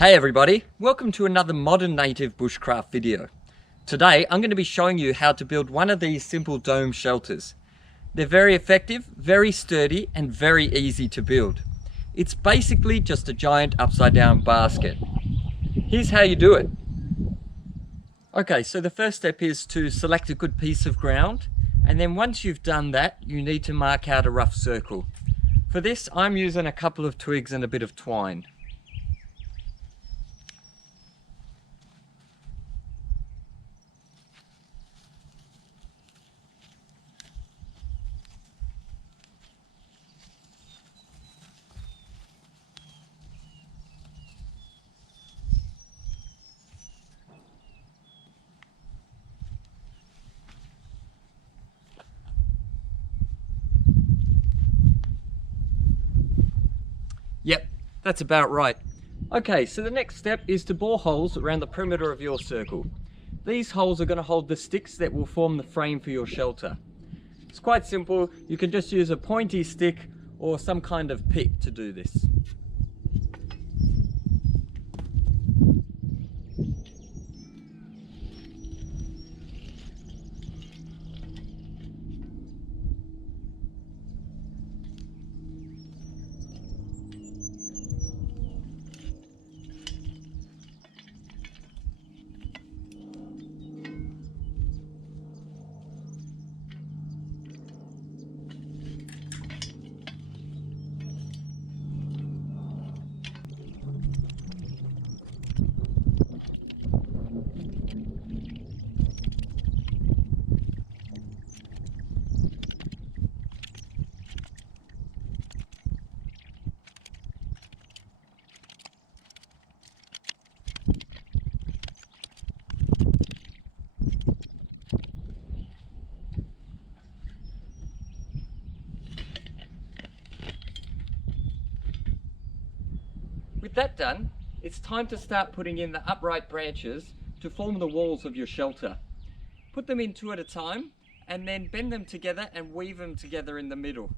Hey everybody, welcome to another modern native bushcraft video. Today I'm going to be showing you how to build one of these simple dome shelters. They're very effective, very sturdy and very easy to build. It's basically just a giant upside down basket. Here's how you do it. Okay, so the first step is to select a good piece of ground, and then once you've done that you need to mark out a rough circle. For this I'm using a couple of twigs and a bit of twine. Yep, that's about right. Okay, so the next step is to bore holes around the perimeter of your circle. These holes are going to hold the sticks that will form the frame for your shelter. It's quite simple. You can just use a pointy stick or some kind of pick to do this. With that done, it's time to start putting in the upright branches to form the walls of your shelter. Put them in two at a time and then bend them together and weave them together in the middle.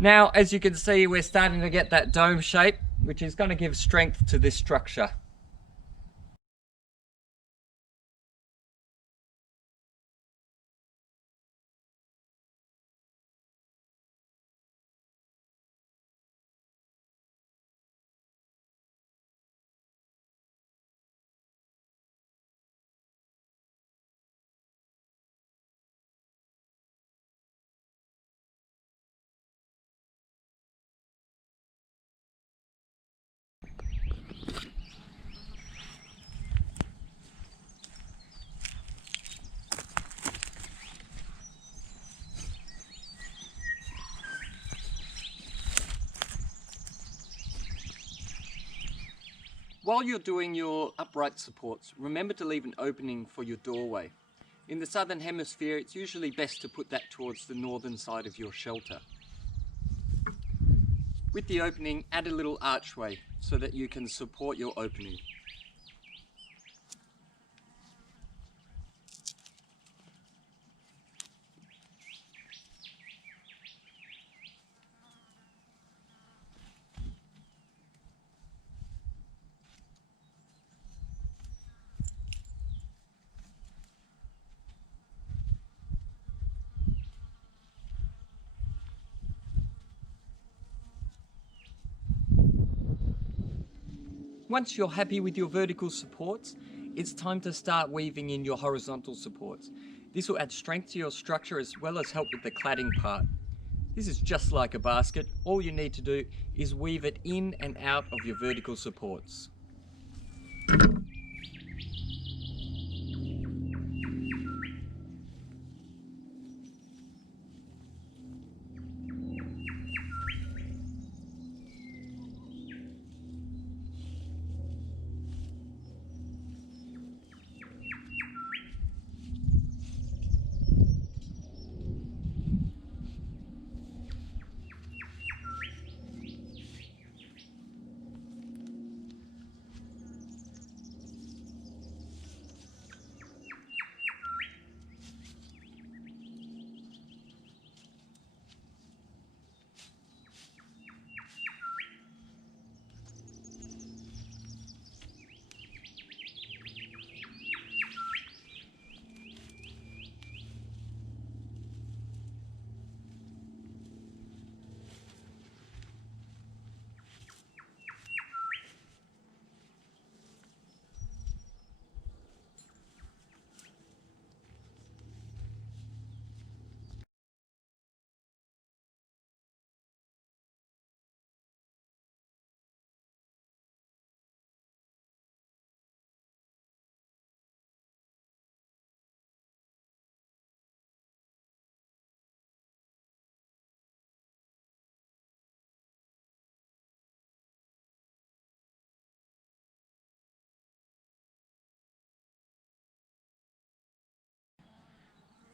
Now, as you can see, we're starting to get that dome shape, which is going to give strength to this structure. While you're doing your upright supports, remember to leave an opening for your doorway. In the southern hemisphere, it's usually best to put that towards the northern side of your shelter. With the opening, add a little archway so that you can support your opening. Once you're happy with your vertical supports, it's time to start weaving in your horizontal supports. This will add strength to your structure as well as help with the cladding part. This is just like a basket. All you need to do is weave it in and out of your vertical supports.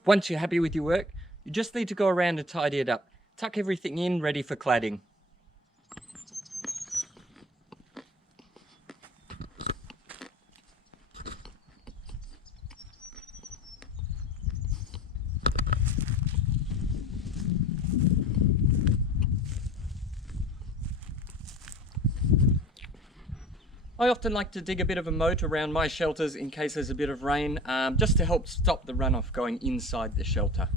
Once you're happy with your work, you just need to go around and tidy it up. Tuck everything in, ready for cladding. I often like to dig a bit of a moat around my shelters in case there's a bit of rain, just to help stop the runoff going inside the shelter.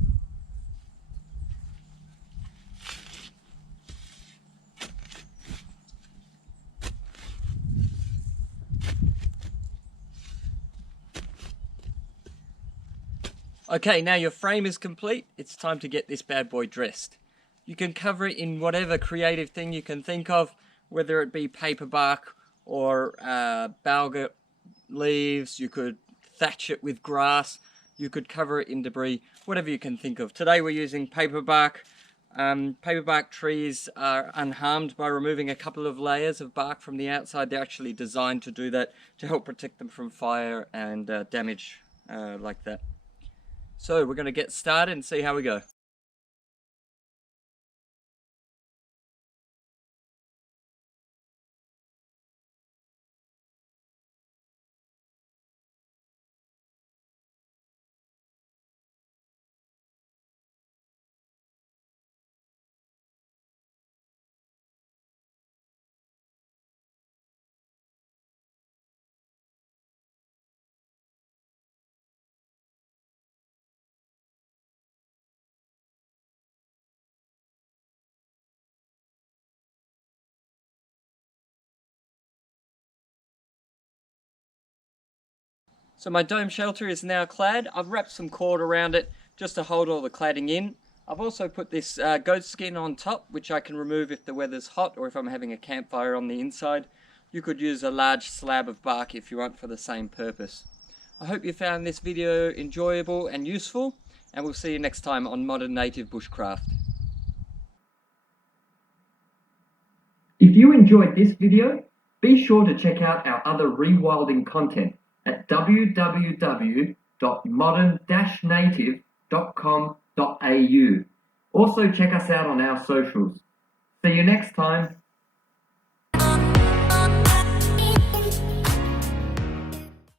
Okay, now your frame is complete. It's time to get this bad boy dressed. You can cover it in whatever creative thing you can think of, whether it be paper bark or balga leaves. You could thatch it with grass. You could cover it in debris, whatever you can think of. Today we're using paper bark. Paper bark trees are unharmed by removing a couple of layers of bark from the outside. They're actually designed to do that, to help protect them from fire and damage like that. So we're going to get started and see how we go. So my dome shelter is now clad. I've wrapped some cord around it just to hold all the cladding in. I've also put this goat skin on top, which I can remove if the weather's hot or if I'm having a campfire on the inside. You could use a large slab of bark if you want for the same purpose. I hope you found this video enjoyable and useful, and we'll see you next time on Modern Native Bushcraft. If you enjoyed this video, Be sure to check out our other rewilding content at www.modern-native.com.au. Also check us out on our socials. See you next time.